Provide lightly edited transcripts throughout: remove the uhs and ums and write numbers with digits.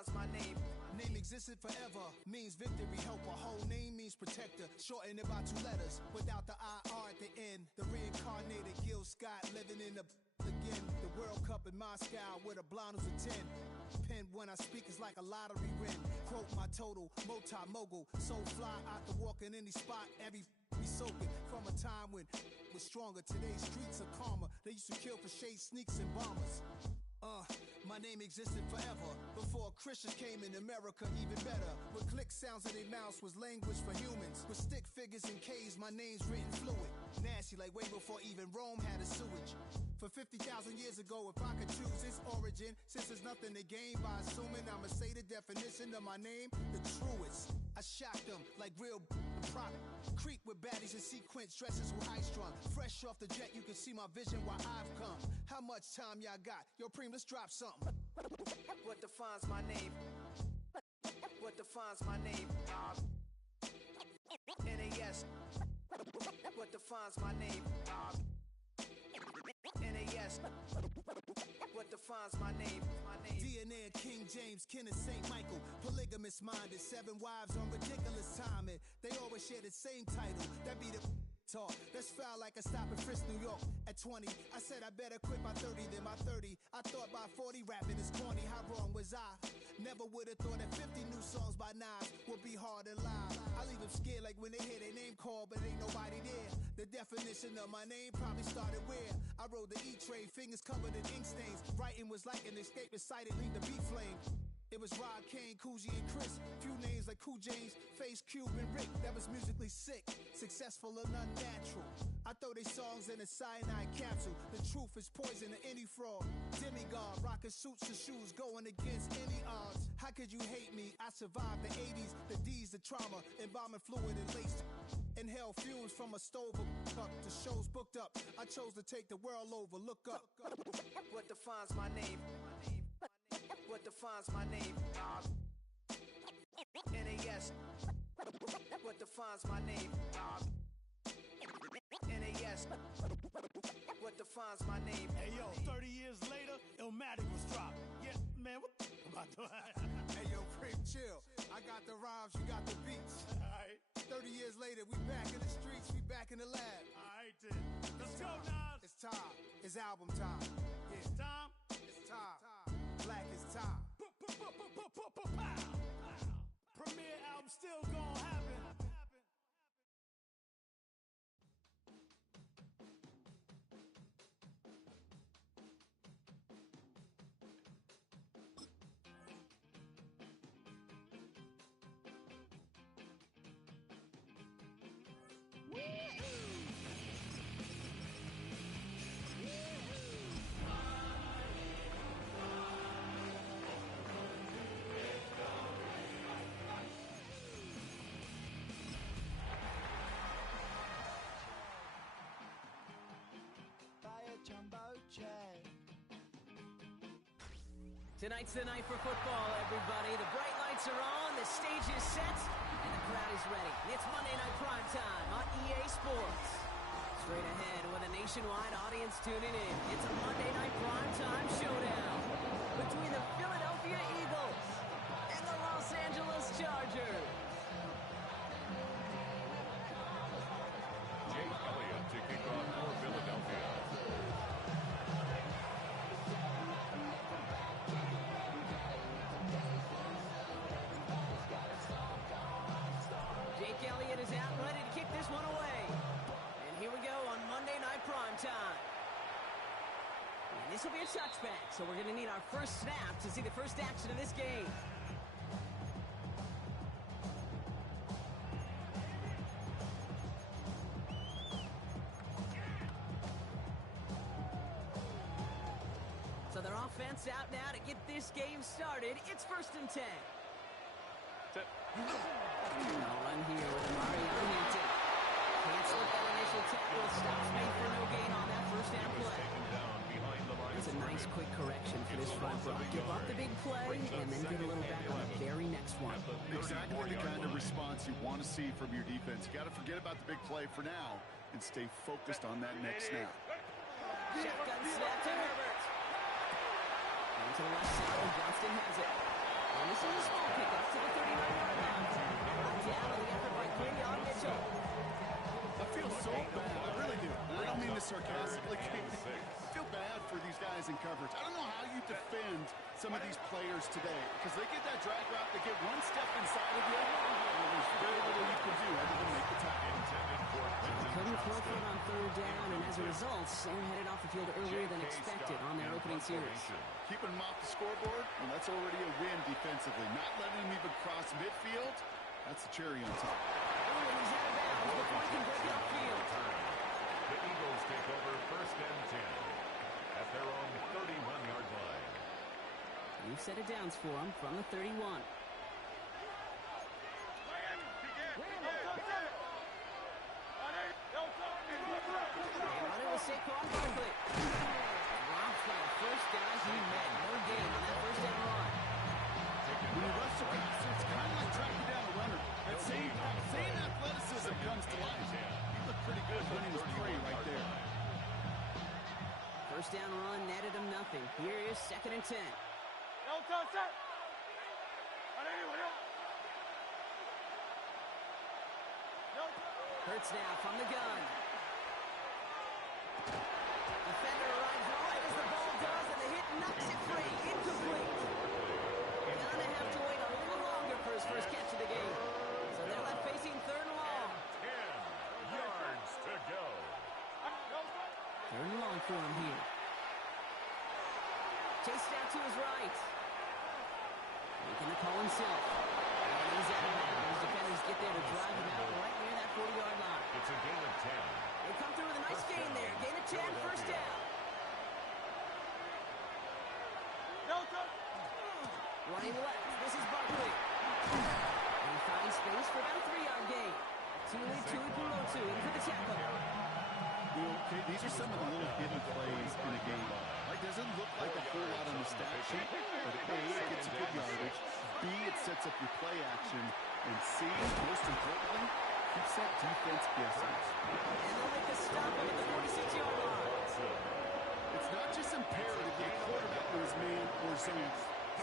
defines my name? Name existed forever, means victory, helper. Whole name means protector, shortened it by 2 letters, without the IR at the end. The reincarnated Gil Scott, living in the again. The World Cup in Moscow, with a blind who's a 10. Pen when I speak is like a lottery win. Quote my total, multi-mogul. So fly out to walk in any spot, every be soaking. From a time when was stronger, today's streets are calmer. They used to kill for shade sneaks and bombers. My name existed forever. Before Christians came in America, even better. With click sounds in their mouths was language for humans. With stick figures and K's, my name's written fluid. Nasty like way before even Rome had a sewage. For 50,000 years ago, if I could choose its origin, since there's nothing to gain by assuming I'ma say the definition of my name, the truest. I shocked them like real prop. Creep with baddies in sequence, dresses with high strung. Fresh off the jet, you can see my vision where I've come. How much time y'all got? Yo, Preem, let's drop something. What defines my name? What defines my name? NAS. What defines my name? NAS. What defines my name? DNA of King James, kin of St. Michael. Polygamous minded, 7 wives on ridiculous timing. They always share the same title. That be the talk. That's foul like a stop in Frisk, New York. At 20, I said I better quit by 30 than by 30. I thought by 40 rapping is corny. How wrong was I? Never would have thought that 50 new songs by Nas would be hard to live. I leave them scared like when they hear their name called, but ain't nobody there. The definition of my name probably started where I rode the E-train, fingers covered in ink stains. Writing was like an escape excited, leave the beat flame. It was Rob, Kane, Coogee, and Chris. Few names like Cool James, Face, Cube, and Rick. That was musically sick, successful and unnatural. I throw they songs in a cyanide capsule. The truth is poison to any fraud. Demigod, rocking suits and shoes, going against any odds. How could you hate me? I survived the 80s, the D's, the trauma, embalming fluid and lace. Inhale fumes from a stove up to shows booked up. I chose to take the world over. Look up. What defines my name? What defines my name? NAS. What defines my name? NAS. What defines my name? Hey yo, 30 years later, Illmatic was dropped. Yeah, man, what the about to Hey yo, Preem, chill. I got the rhymes, you got the beats. Alright. 30 years later, we back in the streets, we back in the lab. Alright then. Let's go, Nas. It's time. It's album time. Yeah. It's time. It's time. Black is time. Premiere album still gonna happen. Tonight's the night for football, everybody. The bright lights are on, the stage is set, and the crowd is ready. It's Monday Night Primetime on EA Sports. Straight ahead with a nationwide audience tuning in, it's a Monday Night Primetime showdown between the Philadelphia Eagles and the Los Angeles Chargers. Jake Elliott to kick off for Philadelphia. Jake Elliott is out ready to kick this one away. And here we go on Monday Night Primetime. And this will be a touchback, so we're going to need our first snap to see the first action of this game. So their offense out now to get this game started. It's 1st and 10. I'll run here with Mario Huntington. Can't slip that initial tackle. Stops made for no gain on that first down play. It's a nice quick correction for this front row. Give up the big play and then get a little back on the very next one. Exactly the kind of response you want to see from your defense. You got to forget about the big play for now and stay focused on that next snap. Shotgun snap to Herbert. And to the left side, Johnston has it. And this is a small pickup to the 39-yard line. Down on the effort by Quinyon Mitchell. I feel so bad. I really do. I don't mean this sarcastically. I feel bad for these guys in coverage. I don't know how you defend some of these players today because they get that drag route, they get one step inside of you, and there's very little you can do other than make the tackle. Couldn't pull for it on third down, and as a result, they're headed off the field earlier than expected on their opening series. Keeping them off the scoreboard, and that's already a win defensively. Not letting them even cross midfield, that's the cherry on top. Oh, and he's out of bounds before he can break it upfield. The Eagles take over 1st and 10 at their own 31-yard line. New set of downs for him from the 31. Saquon Barkley. Drops on the first down he met. No gain on that first down run. When you rush the passer, it's kind of like tracking down a runner. That same athleticism comes to life. He looked pretty good winning his prey right there. First down run netted him nothing. Here is 2nd and 10. Hurts now from the gun. Defender arrives right as the ball does, and the hit knocks it free. Incomplete. Gonna have to wait a little longer for his first catch of the game. So they're left facing 3rd and long. 10 yards to go. 3rd and long for him here. Chased out to his right. Making the call himself. And he's out of bounds. Defenders get there to drive him out right near that 40-yard line. It's a gain of 10. They come through with a nice gain there. Gain of 10, first down. Running left, this is Barkley. And he finds space for about a 3-yard gain. Tuipulotu in for the tackle. You know, okay, these are some of the little hidden plays in a game. It doesn't look like a whole lot on the stat sheet, but A, it gets a good yardage, B, it sets up your play action, and C, most importantly, keeps that defense guessing. And they'll make a stop at the 46-yard line. It's not just imperative that a quarterback knows man or zone.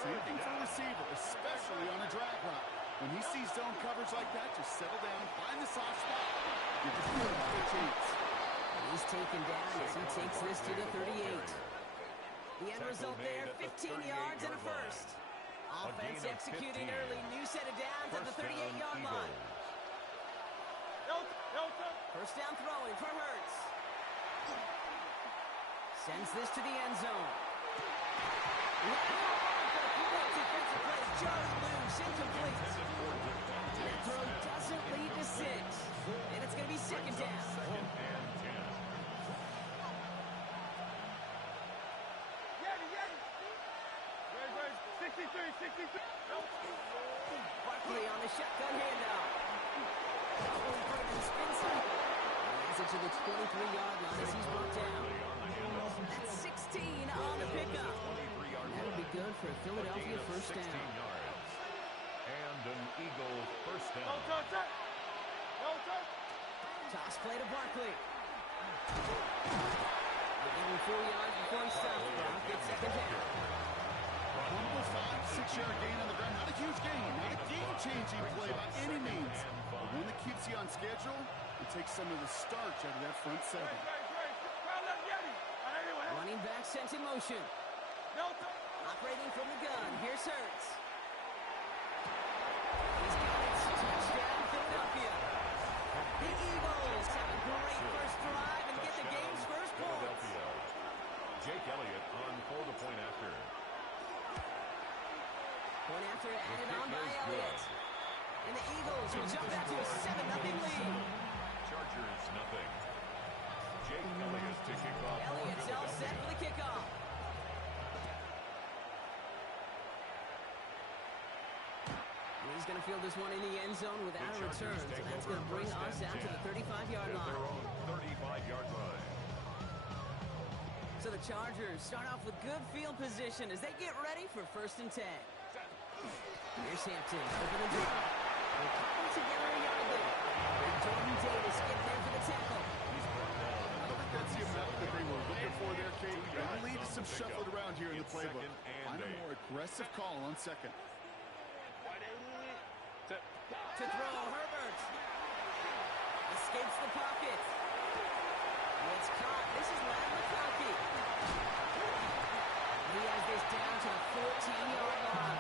Same thing for a receiver, especially on a drag route. When he sees zone coverage like that, just settle down, find the soft spot, give the quarterback a chance. He's taken down as he takes this to the 38. The end result there, 15 yards and a first. Offense executing early. New set of downs at the 38-yard line. First down throwing for Hurts. Sends this to the end zone. Defensive play, jarring loose, incomplete. That throw doesn't lead to 6. And it's going to be 2nd down. Barkley on the shotgun handoff. Spin cycle. Makes it to the 23-yard line as he's brought down. That's 16 on the pickup. That'll be good for a Philadelphia first down. And an Eagles first down. Toss play to Barkley. Getting 4 yards before he stops. Brown gets 2nd down. 6-yard gain on the ground. Not a huge gain. Not a game-changing play by any means. But one that keeps you on schedule and takes some of the starch out of that front 7. Running back sent in motion. Operating from the gun. Here's Hurts. He's got it. Touchdown, Philadelphia. The Eagles have a great first drive and get the game's first points. Jake Elliott on for the point after. Point after added on by Elliott. And the Eagles will jump out to a 7-0 lead. Chargers nothing. Jake Elliott to kick off. Elliott's all set for the kickoff. And he's going to field this one in the end zone without a return. So that's going to bring us out to the 35-yard line. 35-yard line. So the Chargers start off with good field position as they get ready for 1st and 10. Here's Hampton, open the draw. They're coming together a yard there. Jordan Davis getting there for the tackle. I don't think that's the amount that they were looking for there, Kate. They lead to some shuffled around here in the playbook. Find a more aggressive call on 2nd. To throw, Herbert. Escapes the pocket. It's caught. This is Ladd McConkey. He has this down to the 14-yard line.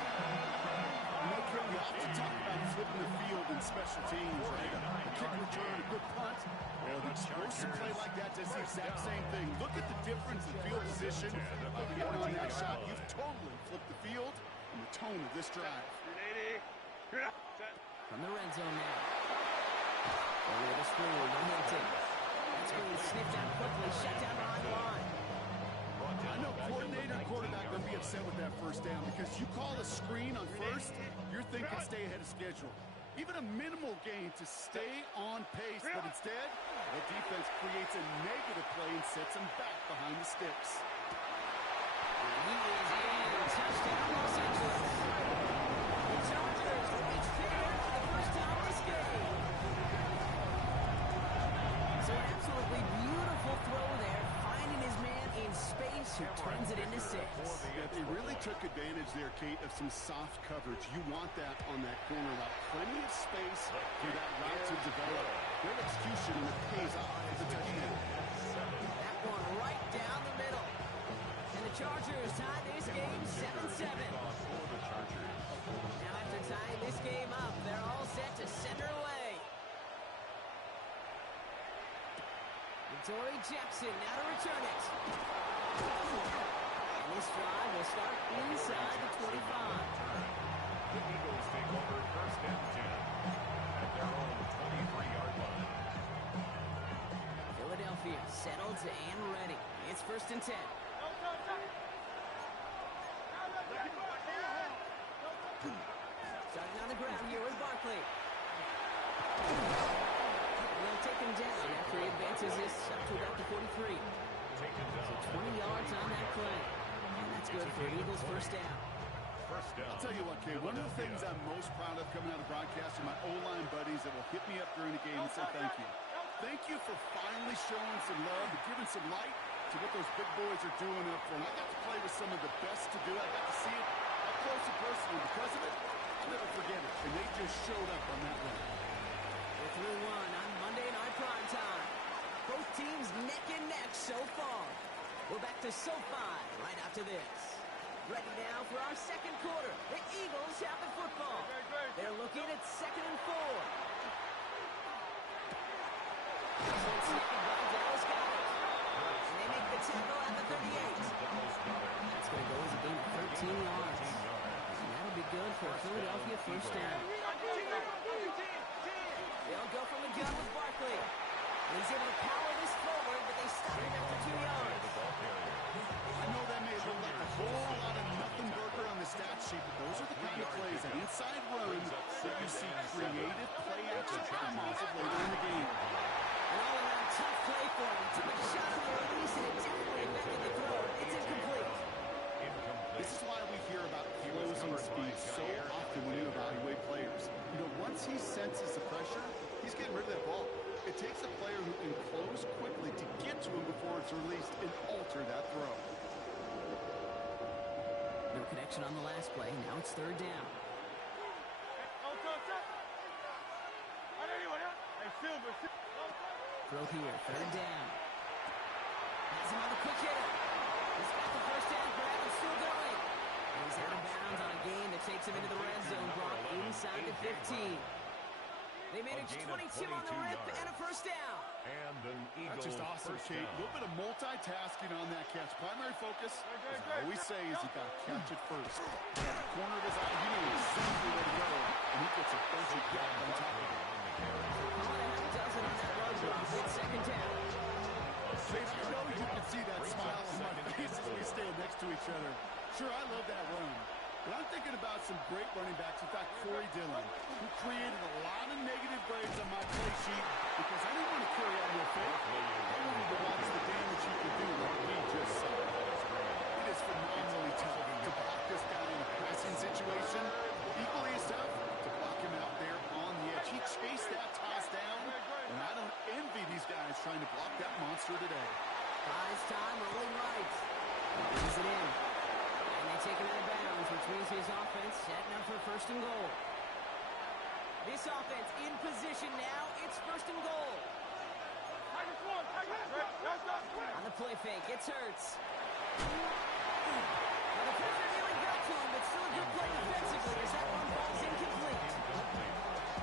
We often talk about flipping the field in special teams, right? A kick return, a good punt. Well, the explosive play like that does the exact same thing. Look at the difference in field position by getting on that shot. You've totally flipped the field and the tone of this drive. From the red zone now. Over the screen, no Hilton. That screen sniffed out quickly, shut down behind the line. I know coordinator and quarterback are going to be upset with that first down because you call a screen on first, you're thinking stay ahead of schedule. Even a minimal gain to stay on pace, but instead, the defense creates a negative play and sets them back behind the sticks. He is in. Touchdown, Los Angeles. The Chargers reach victory for the first time this game. So an absolutely beautiful throw there, finding his man in space who turns it into 6. Yeah, they really took advantage there, Kate, of some soft coverage. You want that on that corner route. Plenty of space for that route to develop. Great execution, and it pays off as a touchdown. That one right down the middle. And the Chargers tie this game 7-7. Now after tying this game up, they're all set to send her away. Dory Jackson now to return it. And this drive will start inside the 25. The Eagles take over first and 10 at their own 23-yard line. Philadelphia settled and ready. It's first and 10. Starting on the ground here with Barkley. They'll take him down after he advances this up to about the 43. So 20 yards on that play. And that's good for an Eagles first down. I'll tell you what, Kay, one of the things I'm most proud of coming out of broadcast are my O-line buddies that will hit me up during the game and say thank you. Thank you for finally showing some love and giving some light to what those big boys are doing up front. I got to play with some of the best to do it. I got to see it up close and personal. Because of it, I'll never forget it. And they just showed up on that run. We're through one on Monday Night Primetime. Both teams neck and neck so far. We're back to SoFi right after this. Ready now for our second quarter. The Eagles have the football. They're looking at 2nd and 4. Snapped by Dallas Goedert. And they make the tackle at the 38. That's going to go as a gain of 13 yards. And that'll be good for a Philadelphia first down. They'll go from the gun with Barkley. And he's able to power this forward, but they stop him after 2 yards. I know that may look like a whole lot of nothing burger on the stat sheet, but those are the kind of plays, an inside run, that you see creative play action come off of later in the game. An all-around tough play for him. Took a shot on the release, and it definitely affected the throw. It's incomplete. This is why we hear about closing speed so often when you evaluate players. You know, once he senses the pressure, he's getting rid of that ball. It takes a player who can close quickly to get to him before it's released and alter that throw. No connection on the last play. Now it's 3rd down. Throw here, 3rd down. Has him on the quick hitter. He's got the first down grab and still going. And he's out of bounds on a gain that takes him into the red zone, brought inside the 15. They managed 22 on the rip and a first down. And an Eagles That's just awesome, Kate. A little bit of multitasking on that catch. Primary focus, as I always say, is you got to catch it first. At the corner of his eye, he knew exactly where to go, and he gets a bunch of gap on top of it. Caught a half dozen on that run drop with 2nd down. Kate, I know you can see that smile on my face as we stand next to each other. Sure, I love that run. But I'm thinking about some great running backs. In fact, Corey Dillon, who created a lot of negative grades on my play sheet because I didn't want to carry out your faith. I wanted to watch the damage he could do like we just saw. It is phenomenally tough to block this guy in a passing situation. Equally as tough to block him out there on the edge. He chased that toss down, and I don't envy these guys trying to block that monster today. Buys time, rolling right. Brings it in. And they take him out of bounds, which means his offense setting up for 1st and goal. This offense in position now. It's first and goal. On the play fake, it's Hurts. Now the pressure nearly got to him, but still a good play defensively as that one falls incomplete.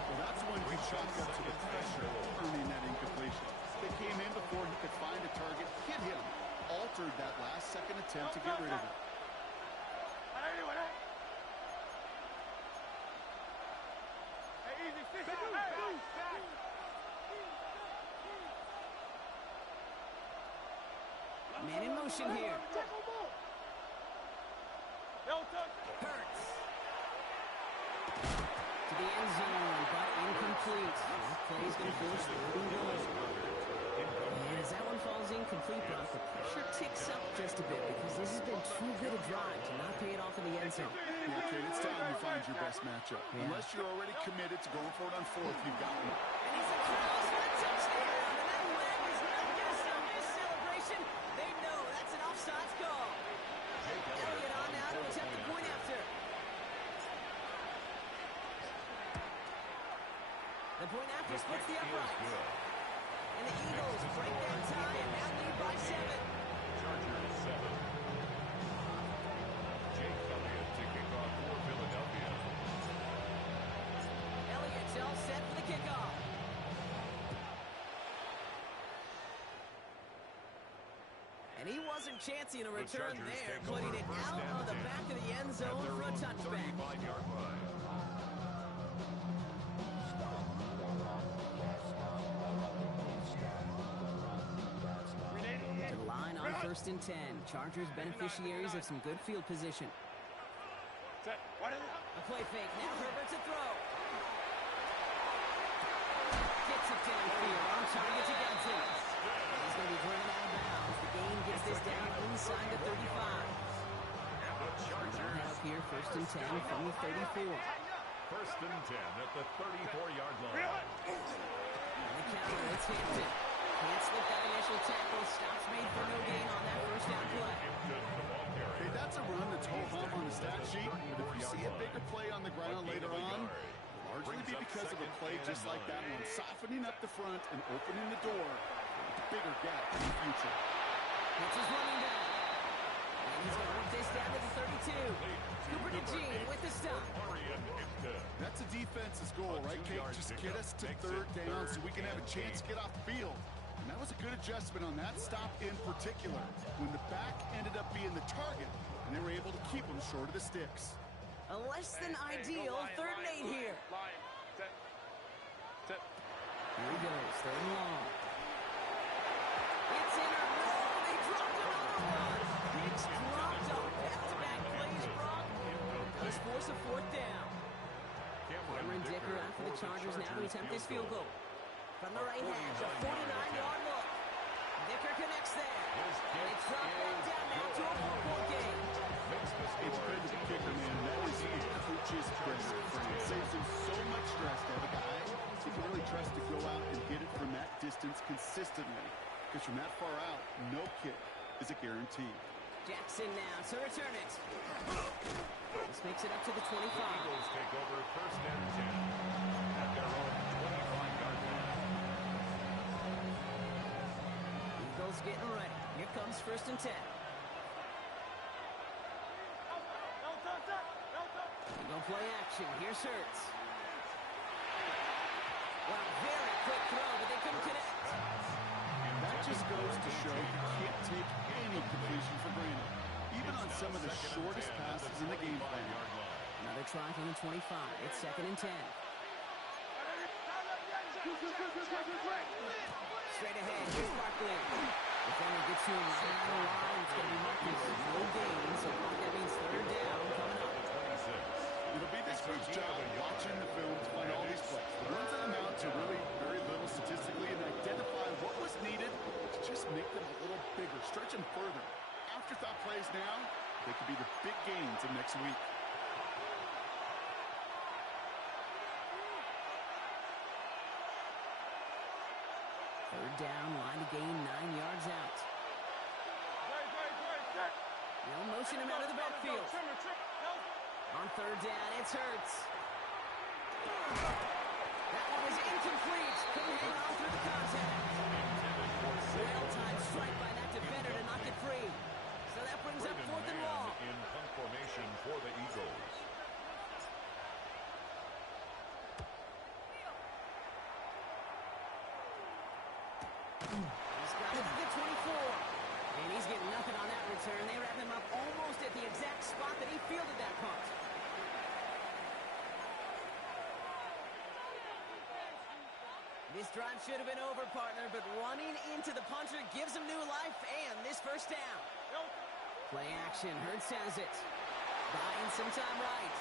Well, that's when he chalked up to the pressure, earning that incompletion. They came in before he could find a target, hit him, altered that last second attempt to get rid of it. Man in motion here. Hurts. To the end zone, but incomplete. That play is going to force the open goal. And as that one falls incomplete, Brock, the pressure ticks up just a bit because this has been too good a drive to not pay it off in the end zone. Yeah, Kate, it's time you find your best matchup. Yeah. Unless you're already committed to going for it on fourth, you've got one. And he's across for a touchdown. And that leg is not just a missed celebration. They know that's an offsides call. Elliott on now to attempt the point after. The point after splits the uprights. And the Eagles break that tie and now lead by 7. Chargers 7. Jake Elliott to kick off for Philadelphia. Elliott's all set for the kickoff. And he wasn't chancing a return there, putting it out on the back of the end zone for a touchback. 35-yard line. To the line on first and 10. Chargers beneficiaries of some good field position. A play fake. Now Herbert to throw. Gets it downfield. On target to Gadsden. He's going to be driven out of bounds. The game gets this down inside the 35. They'll have here first and 10 from the 34. First and 10 at the 34-yard line. And the counter, it's Hampton. Can't slip that initial tackle. Stops made for no gain on that first down play. Okay, that's a run that's ho-hum on the stat sheet, but if you see a bigger play on the ground later on, it'll largely be because of a play just like that one, softening up the front and opening the door with a bigger gap in the future. Which is running down. And he's going to work this down to the 32. Cooper DeJean with the stop. That's a defense's goal, right, Kate? Just get us to third down so we can have a chance to get off the field. And that was a good adjustment on that stop in particular, when the back ended up being the target, and they were able to keep him short of the sticks. A less than ideal 3rd and 8 here. Here he goes, 3rd and long. It's in or no, they dropped it on the run. Hicks dropped off back-to-back plays, Brock. Does force a 4th down. Cameron Dicker out for the Chargers now to attempt this field goal. From the right hash, a 49-yard look. Dicker connects there. And they drop that down now to a 4-point game. It's good to the kicker, man. That is a coach's credit. It saves him so much stress to have a guy he can really trust to go out and get it from that distance consistently. Because from that far out, no kick is a guarantee. Jackson now to return it. This makes it up to the 25. Eagles take over first and 10 at their own 25-yard line. Eagles getting ready. Here comes first and 10. They go play action. Here's Hurts. Wow, very quick throw, but they couldn't connect. That just goes to show you can't take any completion for granted, even on some of the shortest passes in the game plan. Another try from the 25. It's 2nd and 10. Straight ahead, here's Barkley. Defender gets to him right on the line. It's going to be Marcus. No gain, so that means 3rd down coming up. It'll be this group's job watching the film to find all these plays. The ones that amount to really very little statistically and identify what was needed to just make them a little bigger, stretch them further. Afterthought plays now, they could be the big gains of next week. Third down, line to gain 9 yards out. They'll motion him out of the backfield. On 3rd down, it's Hurts. It was incomplete. Couldn't hang on through the contact. Well-timed strike by that defender to knock it free. So that brings up 4th and long. In punt formation for the Eagles. He's got it at the 24. And he's getting nothing on that return. They wrap him up almost at the exact spot that he fielded that punt. This drive should have been over, partner, but running into the punter gives him new life and this first down. Play action. Hurts has it. Buying some time right.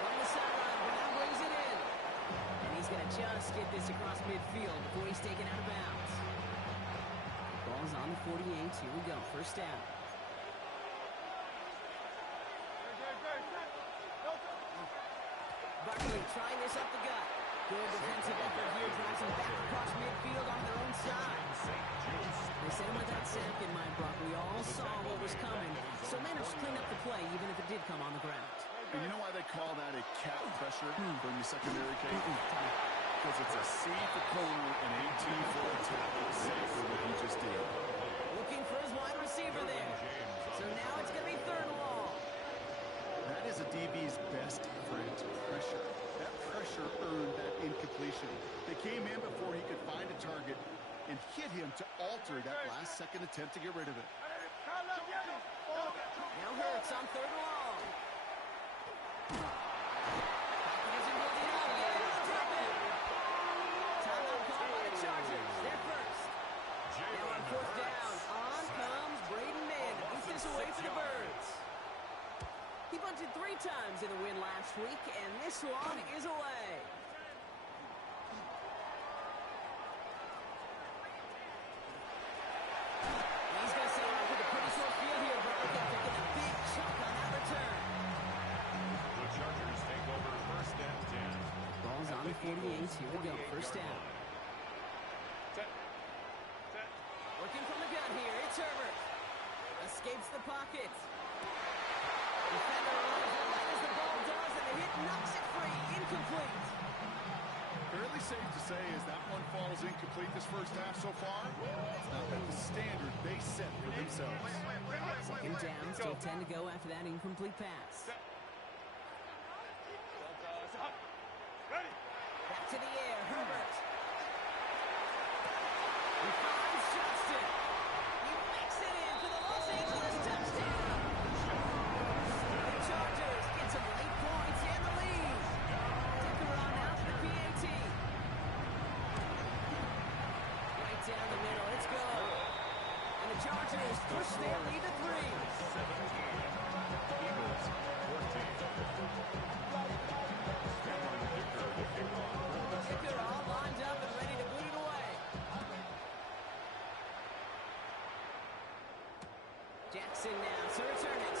On the sideline, but now brings it in. And he's going to just get this across midfield before he's taken out of bounds. Ball's on the 48. Here we go. First down. Buckley trying this up the gut. Good defensive effort here. Drives him back across midfield on their own side. They sent him with that sack in mind, Brock. We all saw what was coming, so managed to clean up the play, even if it did come on the ground. And you know why they call that a cat pressure from the secondary, Kate? Because it's a C for corner and 18 for a tackle. Save for what he just did. Looking for his wide receiver there. So now it's going to be 3rd and long. That is a DB's best friend, pressure. That pressure earned that incompletion. They came in before he could find a target and hit him to alter that last-second attempt to get rid of it. Now Hurts on 3rd and long. Timeout called by the Chargers. They're first. Now on 4th down, on comes Braden Mann to beat this away for the Birds. He bunted 3 times in the win last week, and this one is away. He's going to set him up with a pretty short field here, Brock, after getting a big chunk on that return. The Chargers take over 1st and 10. Ball's on the 48. Here we go. First down. Working from the gun here. It's Herbert. Escapes the pocket. Defender arrives right as the ball does, and the hit knocks it free. Incomplete. Fairly safe to say as that one falls incomplete this first half so far, it's not been the standard they set for themselves. 2nd down. Still 10 to go after that incomplete pass. Back to the air. Herbert. He finds Johnston. He makes it in for the Los Angeles touchdown. The Chargers get some late points and the lead. Decoron out to the PAT. Right down the middle. Let's go. And the Chargers push their lead to 3. 17. Eagles 14. Dicker all lined up and ready to boot it away. Jackson now to return it.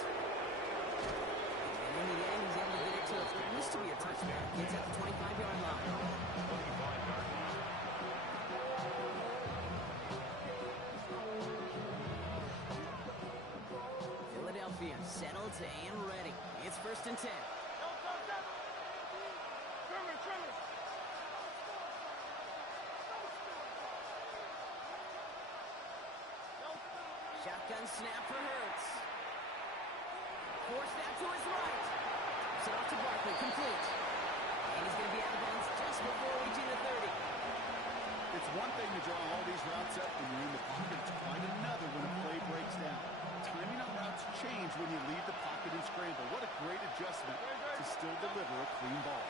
And in the end, he's able to get it to what used to be a touchback. Gets at the 25-yard line. 25-yard line. Philadelphia settled and ready. It's 1st and 10. Shotgun snap for Hurts. Force that to his right. It's off to Barkley, complete. And he's going to be out of bounds just before reaching the 30. It's one thing to draw all these routes up when you're in the pocket. It's quite another when a play breaks down. Timing on routes change when you leave the pocket and scramble. What a great adjustment to still deliver a clean ball.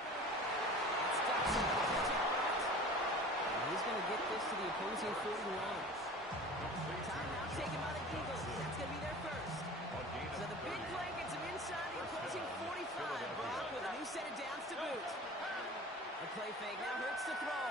It's Dawson. And he's going to get this to the opposing 41. Timeout taken by the Eagles. That's going to be their first. So the big play gets him inside the opposing 45, Brock, with a new set of downs to boot. The play fake now Hurts to throw.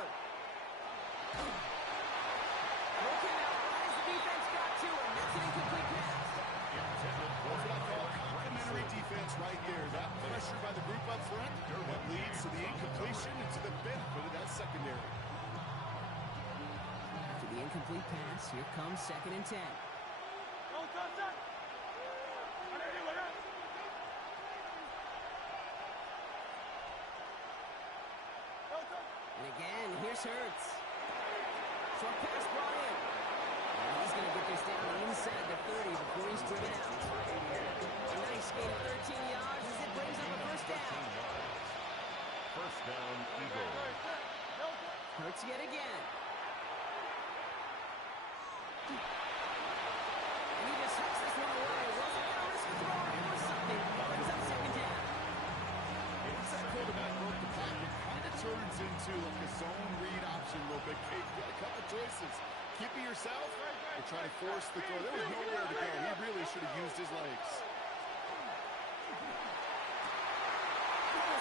Looking out right as the defense got to him. That's an incomplete pass. That's what I call complimentary defense right there. That pressure by the group up front, that leads to the incompletion and to the benefit of that secondary. After the incomplete pass, here comes 2nd and 10. Here's Hurts. Short pass brought in. And he's going to get this down inside the 30 before he's driven out. A nice gain of 13 yards as it brings up a first down. First down, Eagles. Hurts yet again. And he just hits this one away. Wasn't going to risk a throw or something. Brings up second down. Once that quarterback broke the pocket, kind of turns into like a zone read option a little bit. Kate, you got a couple choices. Keep it yourself or try to force the throw. There was nowhere to go. He really should have used his legs.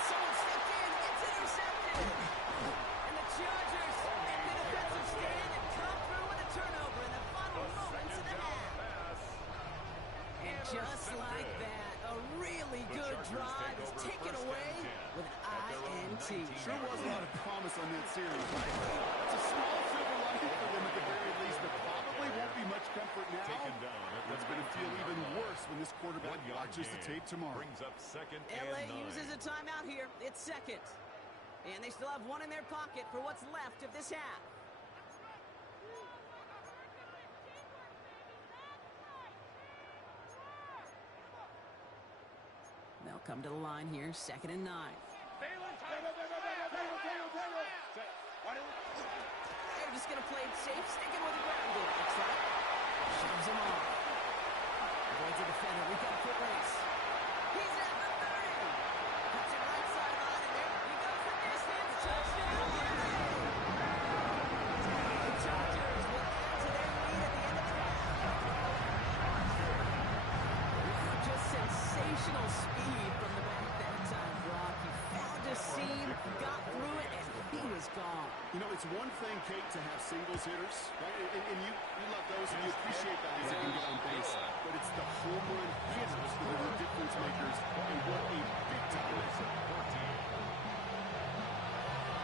Someone stepped in. It's intercepted. And the Chargers make the defensive stand and come through with a turnover in the final moments of the half. And just like that, a really good drive is taken away with an INT. Sure was a lot of promise on that series, right? It's a small silver lining for them at the very least, but probably won't be much comfort now. It's going to feel even worse when this quarterback watches the tape tomorrow. Brings up second LA and 9. uses a timeout here. It's second. And they still have one in their pocket for what's left of this half. They'll come to the line here, second and 9. They're just going to play it safe, sticking with the ground game. Looks like. Shoves him off. Avoids a defender. We've got a foot race. He's at the 30. Cuts it right sideline, and there he goes the distance. Touchdown, LA! The Chargers will add to their lead at the end of the half. Just sensational speed from the back that time, Brock. He found a seam, got through it, and he was gone. You know, it's one thing, Kate, to have singles hitters, right? And you love those and you appreciate guys that can get on base. But it's the home run hitters that are the difference makers. And what a big time effort.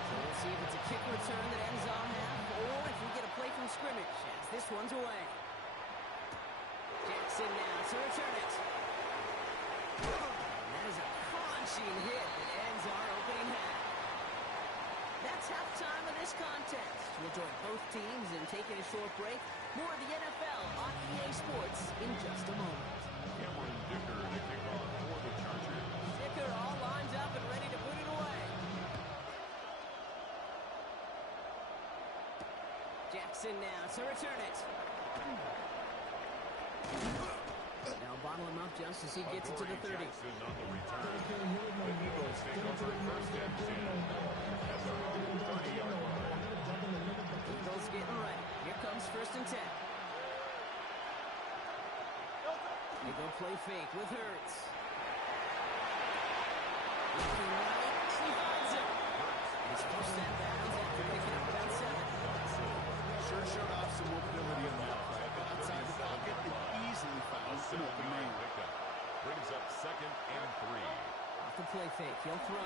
So we'll see if it's a kick return that ends our half, or if we get a play from scrimmage as this one's away. Jackson now to return it. That is a crunching hit that ends our opening half. That's halftime of this contest. We'll join both teams in taking a short break. More of the NFL on EA Sports in just a moment. Cameron Dicker to kick off for the Chargers. Dicker all lined up and ready to put it away. Jackson now to return it. Now bottle him up just as he gets it to the 30. Jackson on the return. The Eagles take over first and 10 at their own 30-yard line. Eagles getting ready. Here comes first and 10. They go play fake with Hurts. Looking right, and he finds him. His first set bounds after picking up about 7. Sure showed off some mobility in that play. But outside the pocket, it easily found some open man. Brings up second and 3. Off the play fake, he'll throw.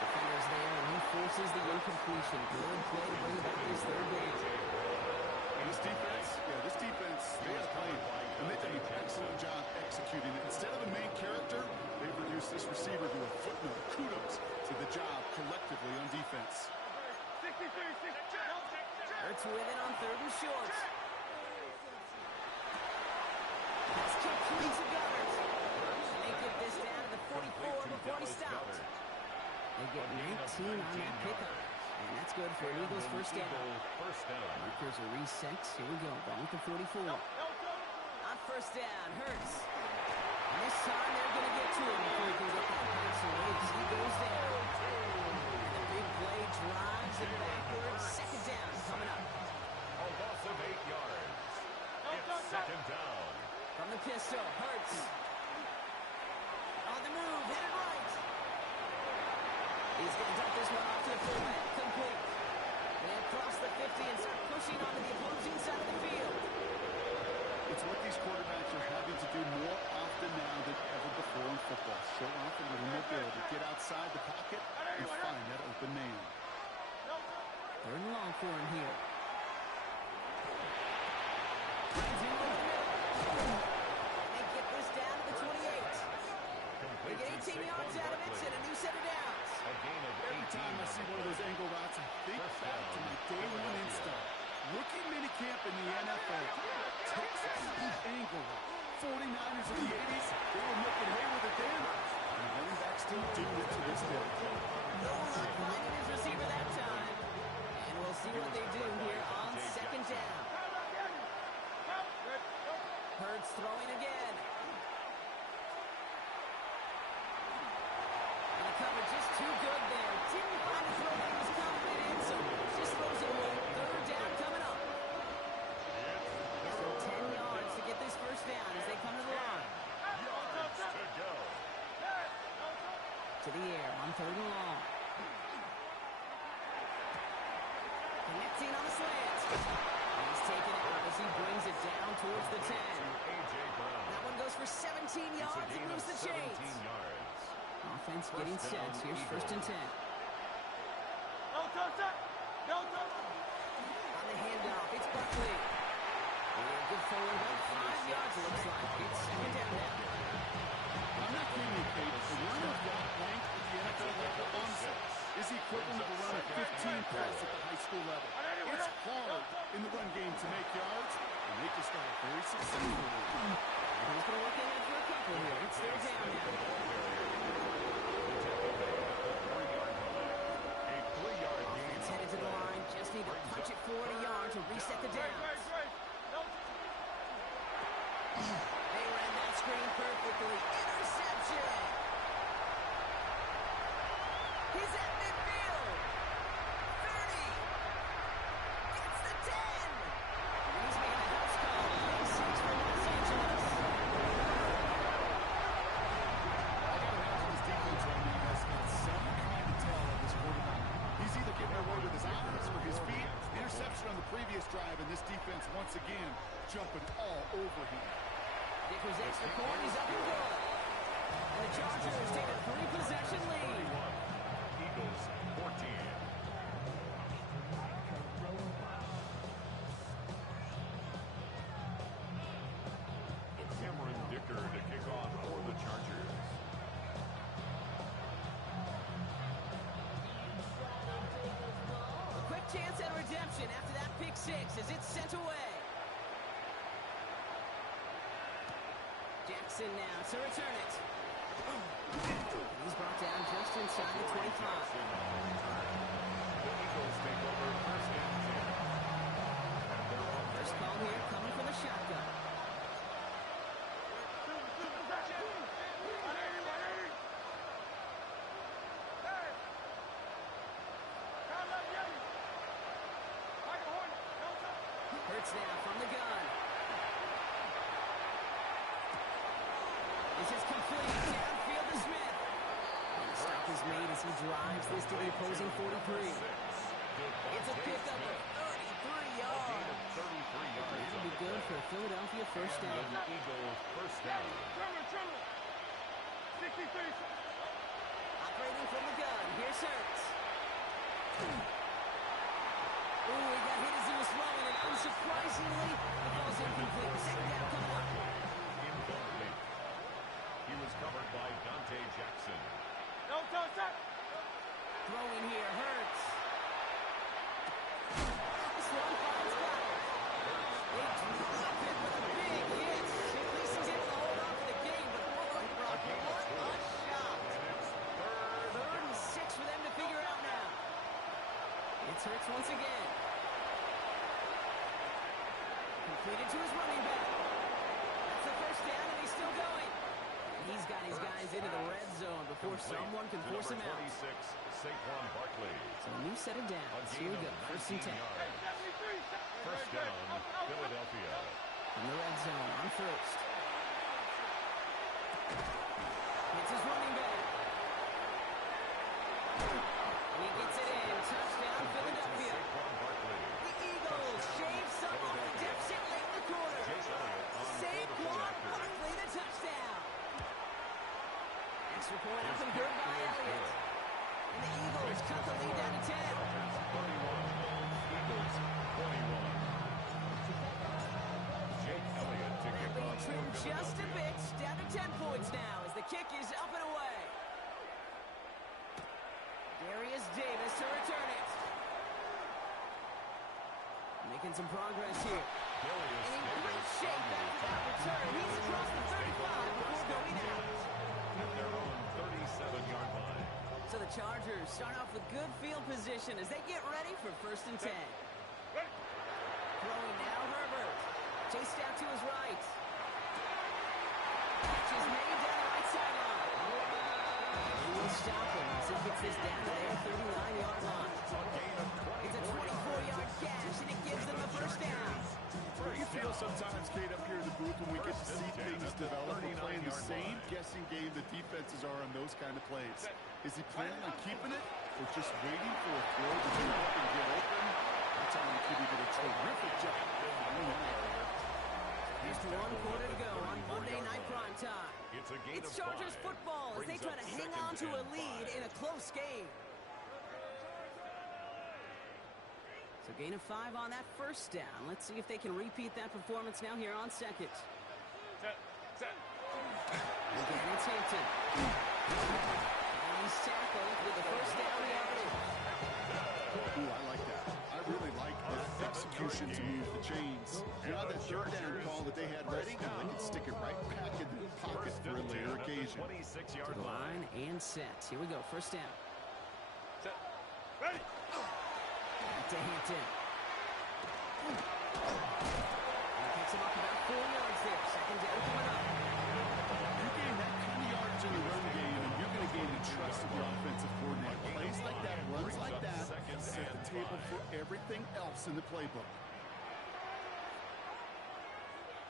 Defender's there, and he forces the incompletion. Good play to bring back his third down. This defense, they are playing. And they did an excellent job executing it. Instead of the main character, they've reduced this receiver to a footnote. Kudos to the job collectively on defense. Hurts with it on third and short. Pass complete to Goddard. They get this down to the 44 before he stopped. They get 19 on that pickup. And that's good for an Eagles first down. Markers are reset. Here we go. Ball with the 44. On first down, Hurts. And this time they're going to get to him before he can get that pass away as he goes down. And the big play drives it backwards. Second down coming up. A loss of 8 yards. It's second down. From the pistol, Hurts. On the move, headed right. He's going to dump this one off to the fullback. Complete. They cross the 50 and start pushing onto the opposing side of the field. It's what these quarterbacks are having to do more often now than ever before in football. Show off a little mobility. Get outside the pocket and find that open man. Third and long for him here. They get this down to the 28. They get 18 yards out of it and a new set of downs. A gain of 18. Every time I see one of those angle routes, I think back to my day one install. Rookie minicamp in the NFL. Texas angle route. 49ers in the 80s, they were making hay with it then. And the running back still doing it to this day. No luck finding his receiver that time. And we'll see what they do here on second down. Hurts throwing again. And the cover just too good there. Didn't find a throw that he was confident in, so just throws it away. Third down coming up. Still 10 yards to get this first down as they come to the line. Yards to go. To the air on third and long. Connecting on the slant. He's taken out as he brings it down towards the 10. A.J. Brown. That one goes for 17 It's a yards gain and moves of the chains. 17 yards. Offense getting set. Here's first and 10. On the handoff, it's Buckley. And good forward, about 5 yards it looks like. It's second down now. I'm not kidding you, Kate. The run of that length at the NFL level honestly is the equivalent of a run of 15 plus at the high school level. It's hard in the run game to make yards, and they can start very successfully. He's going to look ahead for a couple here. It's third down now. Offense headed to the line. Just need to punch it forward a yard to reset the downs. They ran that screen perfectly. Interception! He's at midfield. 30. Gets the 10. And he's made the house call. Pick 6 for Los Angeles. I can imagine this defense right now has got some kind of tell of this quarterback. He's either getting away with his eyes or his feet. Interception on the previous drive, and this defense once again jumping all over him. Vickers extra point, he's up and good. And the Chargers take a 3-possession lead. Eagles 14. Cameron Dicker to kick off for the Chargers. A quick chance at redemption after that pick 6 as it's sent away. Jackson now to return it. He's brought down just inside the 25. The Eagles take over first and 10. And they're on First call here coming from the shotgun. Hurts now from the gun. This is complete. Downfield to Smith. And the stop is made as he drives this to the opposing 43. It's a pickup of 33 yards. 33 yards. That'll be good for a Philadelphia first down. The Eagles first down. Operating from the gun. Here's Hurts. Ooh, he got hit as he was throwing, and unsurprisingly, it falls incomplete. Second down coming up. Incomplete. He was covered by Dante Jackson. Throwing here, Hurts. This one finds Butler. They drop it with a big hit. At least he's able to hold on to the game, but what a shot. Third and 6 for them to figure out now. It's Hurts once again. Completed to his running back. That's the first down, and he's still going. And he's got his guys into the red zone before someone can force him out. 26, Saquon Barkley. So a new set of downs. Here we go. First and 10. First down, Philadelphia. In the red zone on first. It's his running back. And he gets it in. Touchdown, Philadelphia. Saquon Barkley. The Eagles shave some off the deficit late in the quarter. Saquon Barkley, the touchdown. Extra point up and good by Elliott. And the Eagles cut the lead down to 10. 31. Eagles 21. Jake Elliott to kick Lead off. trimmed just a bit. Down to 10 points now as the kick is up and away. Davis to return it. Making some progress here. And in great shape after that return. He's across the 35 before going out. At their own 37-yard line. So the Chargers start off with good field position as they get ready for 1st and 10. Throwing now, Herbert. Chased out to his right. Catch is made down the right sideline. He will stop him as he gets this down to their 39-yard line. It's a 24-yard catch, and it gives them the first down. You feel sometimes, Kate, up here in the booth when we get to see things develop. We're playing the same guessing game the defenses are on those kind of plays. Is he planning on keeping it or just waiting for a throw to develop and get open? That's how the kid did a terrific job. Just 1 quarter to go on Monday Night Primetime. It's Chargers football as they try to hang on to a lead in a close game. So gain of 5 on that first down. Let's see if they can repeat that performance now here on 2nd. Again, it's Hampton. And he's tackled with the first down yardage. Ooh, I like that. I really like that execution to move the chains. Now that 3rd down call that they had ready, now they can stick it right back into the pocket for a later occasion. To the line and set. Here we go, 1st down. Ready. Back to Hampton. And picks him up about 4 yards there. 2nd down coming up. You gain that kind of yardage in the run game, and you're going to gain the trust of your offensive coordinator. Plays like that, runs like that, set the table for everything else in the playbook.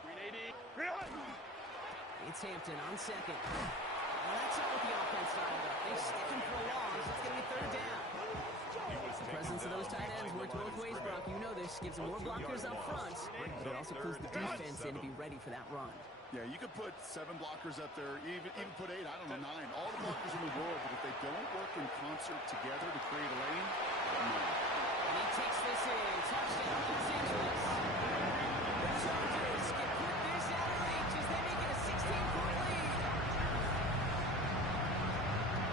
380. It's Hampton on 2nd. Well, that's not what the offense started up. They stick him for a long, so it's going to be 3rd down. The presence of those tight ends works both ways, Brock. You know this. Gives them more blockers up front, but it also clues the defense in to be ready for that run. Yeah, you could put 7 blockers up there, even put 8, I don't know, 9. All the blockers in the world, but if they don't work in concert together to create a lane, no. And he takes this in. Touchdown, Los Angeles. The Chargers can put this out of reach as they make it a 16-point lead.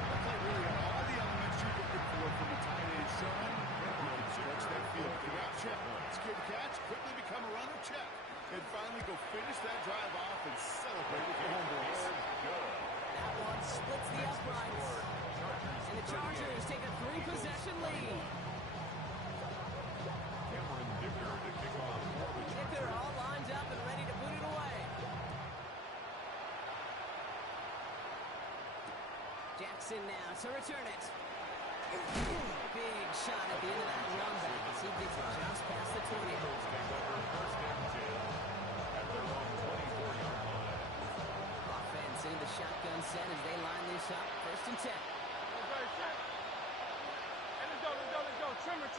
That play really had all the elements you're looking for from a tight end showing. You can stretch that field. Check. Secure the catch, quickly become a runner, check. And finally go finish that drive off and celebrate with the homeboys. That one splits the uprights. And the Chargers take a 3-possession lead. Cameron Dicker to kick off for the Dicker all lined up and ready to boot it away. Jackson now to return it. Big shot at the end of that run back as he gets it just past the 20. Take over 1st and 10 at their own 24-yard line. Offense in the shotgun set as they line this up. 1st and 10. Let's go. Trimmer.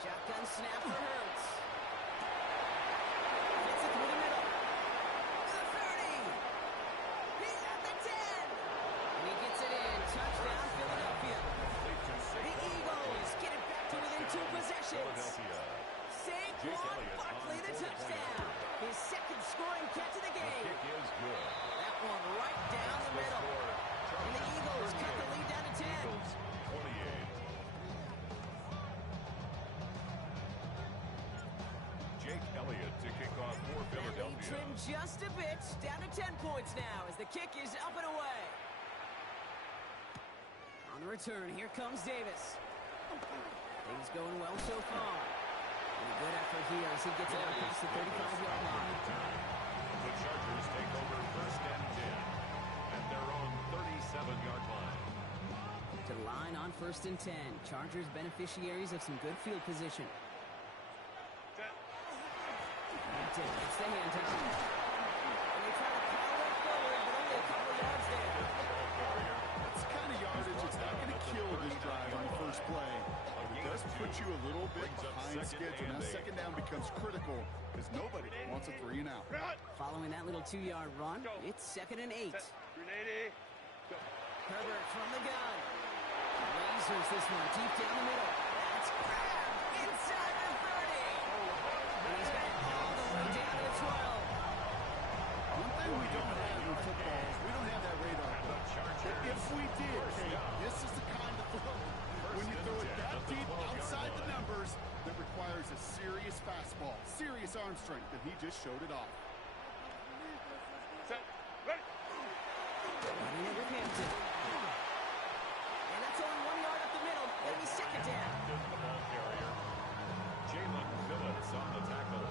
Shotgun snap for Hurts. Gets it through the middle. To the 30. He's at the 10. And he gets it in. Touchdown, Philadelphia. The Eagles get it back to within 2 possessions. Saquon Barkley, the touchdown. His 2nd scoring catch of the game. Kick is good. That one right down the middle. And the Eagles cut the lead down to 10. 28. Jake Elliott to kick off for That lead Philadelphia. trimmed just a bit, down to 10 points now as the kick is up and away. On the return, here comes Davis. Things going well so far. And a good effort here as he gets it out past the 35-yard line. The Chargers take over 1st and 10 at their own 37-yard line. To the line on 1st and 10. Chargers beneficiaries of some good field position. Hampton gets the hand down. And they try to power it forward, but only a couple yards there. That's the kind of yardage that's not going to kill this drive on the first play. But it does put you a little bit behind schedule. Now 2nd down becomes critical because nobody wants a 3 and out. Following that little 2-yard run, it's 2nd and 8. 380. Herbert from the gun. Lasers this one deep down the middle. That's grabbed inside the 30. And he's got it all the way down to the 12. One thing we don't have in football is we don't have that radar. If we did, Kate, this is the kind of throw when you throw it that deep outside the numbers that requires a serious fastball, serious arm strength, and he just showed it off. Set. Ready. Running it with Hampton. And that's only 1 yard up the middle. That'll be second down. The ball carrier. Jalen Phillips on the tackle.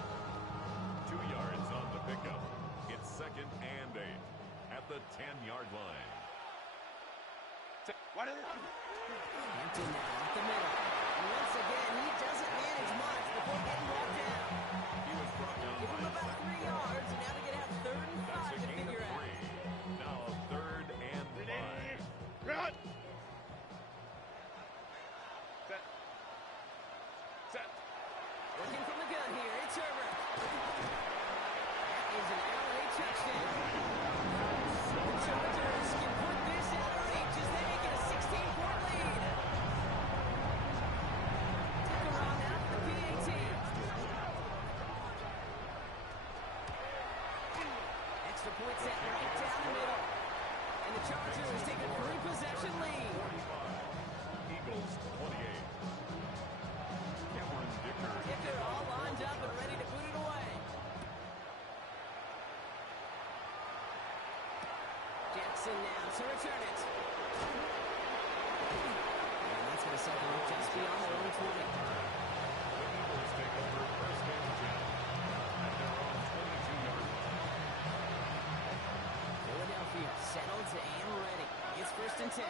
2 yards on the pickup. It's 2nd and 8 at the 10-yard line. Hampton now up the middle. And once again, he doesn't manage much before getting brought down. He was brought down Give him about 3 yards, and now they're going to have 3rd and 5 That's a to gain of figure out. 3. Now 3rd and 5. Run! Set. Working from the gun here, it's Herbert. That is an LA touchdown. The Chargers can put this out of reach as they make it a 16-point lead. Take a round out for the PAT. Extra point set right down the middle. And the Chargers take a 3-possession lead. Eagles 28. Cameron Dicker. Dicker all lined up and ready to put it away. Jackson now to return it. And that's going to set them up just beyond their own 20. The Eagles take over 1st and 10 at their own 22-yard line. Philadelphia settled and ready. It's 1st and 10.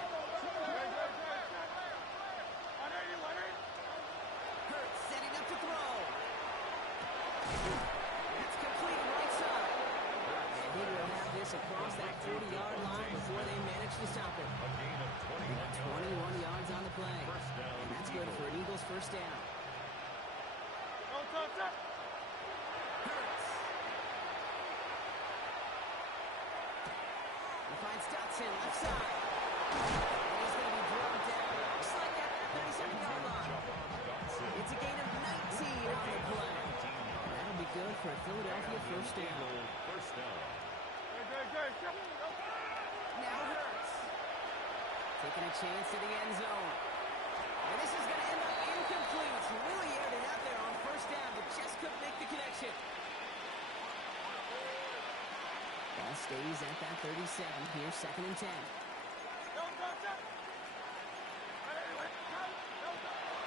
Hurts setting up to throw. It's completed right side. And he will have this across that 30-yard line before they manage to stop it. A gain of 21 yards on the play. First down, And that's good for an Eagles first down. Hurts. He finds Dotson left side. And he's going to be dropped down. Looks like at that 37-yard line. It's a gain of 19 on the play. And that'll be good for a Philadelphia first down. First down. Now Hurts. Taking a chance to the end zone. And this is going to end up incomplete. He really aired it out there on first down, but just couldn't make the connection. Ball stays at that 37. Here's 2nd and 10.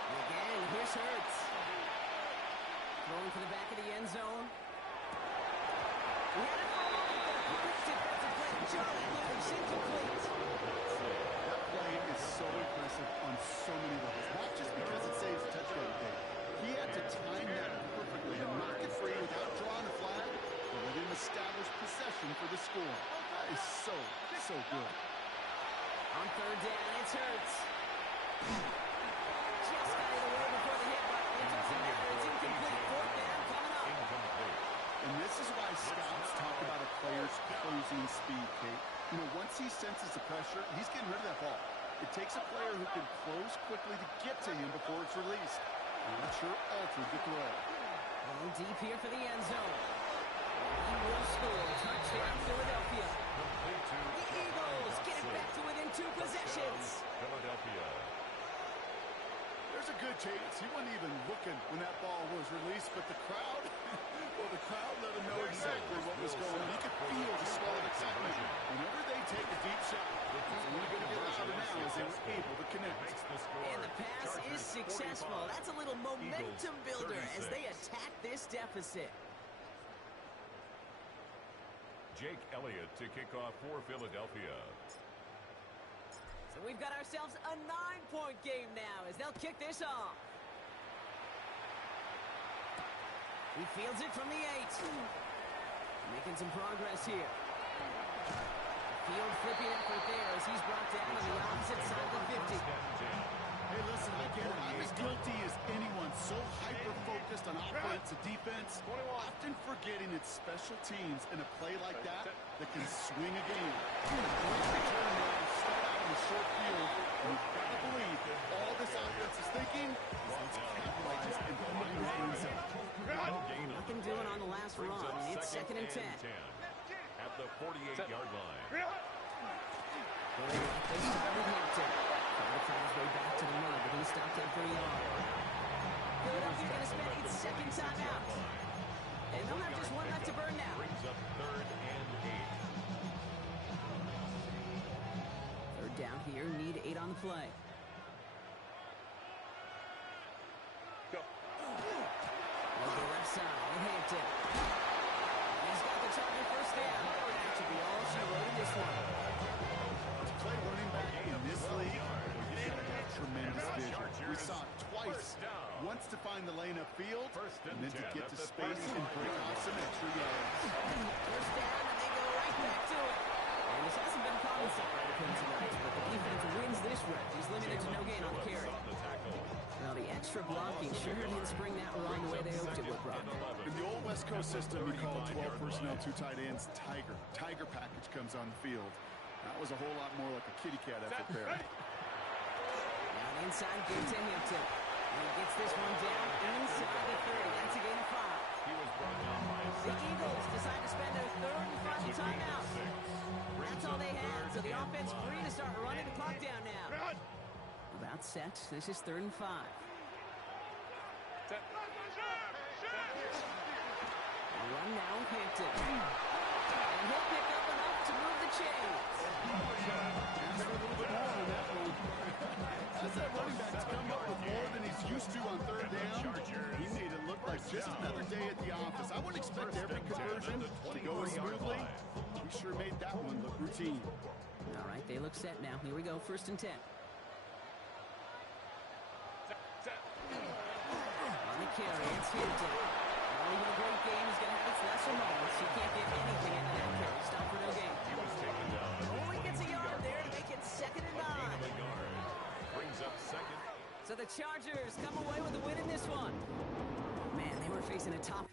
And again, here's Hurts. Throwing to the back of the end zone. He had it for a moment, but a quick defensive play to Charlie Lewis incomplete. That play is so impressive on so many levels, not just because it saves a touchdown game. He had to time that perfectly to knock it free without drawing a flag, and let him establish possession for the score. That is so good. On 3rd down, it's Hurts. Just got it away before the hit, but it doesn't matter. It's incomplete. 4th down coming up. And this is why scouts talk about a player's closing speed, Kate. You know, once he senses the pressure, he's getting rid of that ball. It takes a player who can close quickly to get to him before it's released. And that sure altered the throw. Going deep here for the end zone. He will score. Touchdown, Philadelphia. The Eagles get it back to within 2 possessions. Philadelphia. There's a good chance he wasn't even looking when that ball was released, but the crowd, well, the crowd let him know exactly what was going on. You could feel the swell of excitement. Whenever they take a deep shot, it's only going to get louder now as they were able to connect. And the pass is successful. That's a little momentum builder as they attack this deficit. Jake Elliott to kick off for Philadelphia. So we've got ourselves a 9-point game now as they'll kick this off. He fields it from the 8. Making some progress here. Field flipping effort there as he's brought down on the opposite side of the 50. Hey, listen, I get it. I'm as guilty as anyone. So hyper-focused on offense and defense, often forgetting it's special teams in a play like that that can swing a game. Return now, start out in the short field, and you've got to believe that all this offense is thinking is let's capitalize and find the end zone. Nothing doing on the last run. It's 2nd and 10. At the 48-yard line. They started Hampton. Trying to find his way back to the run, but he stopped at 3 yards. Philadelphia going to spend its second timeout. And they'll have just one left to burn now. Brings up 3rd and 8. 3rd down here, need 8 on the play. Over the left side, and Hampton. He's got the target first down. That should be all she wrote in this one. To play running back in this league, you should have tremendous vision. We saw it twice. Once to find the lane upfield, and then to get to space and break off some extra yards. First down, and they go right back to it. And this hasn't been a problem for him tonight, but the defense wins this rep. He's limited to no gain on the carry. Now, the extra blocking sure didn't spring that run the way they hoped it would, Brock. In the old West Coast system, we call 12 personnel, 2 tight ends, Tiger. Tiger package comes on the field. That was a whole lot more like a kitty cat effort there. Now inside, give to Hampton. And he gets this one down inside the 30. That's a gain of 5. He was brought down by The Eagles decide to spend their 3rd and final timeout. That's all they had, so the offense free to start running the clock down now. About set. This is 3rd and 5. Run now, Hampton. And he'll pick up enough to move the chains. Ask for a little bit more on that one. As that running back's come up with more than he's used to on 3rd down, he made it look like just another day at the office. I wouldn't expect every conversion to go as smoothly. He sure made that one look routine. All right, they look set now. Here we go, 1st and 10. On the carry, it's Hampton. Even a great game is going to have its lesser moments. You can't get anything into that carry. Stop for no gain. He was taken down. Only gets a yard there to make it 2nd and 9. Brings up 2nd. So the Chargers come away with a win in this one. Man, they were facing a top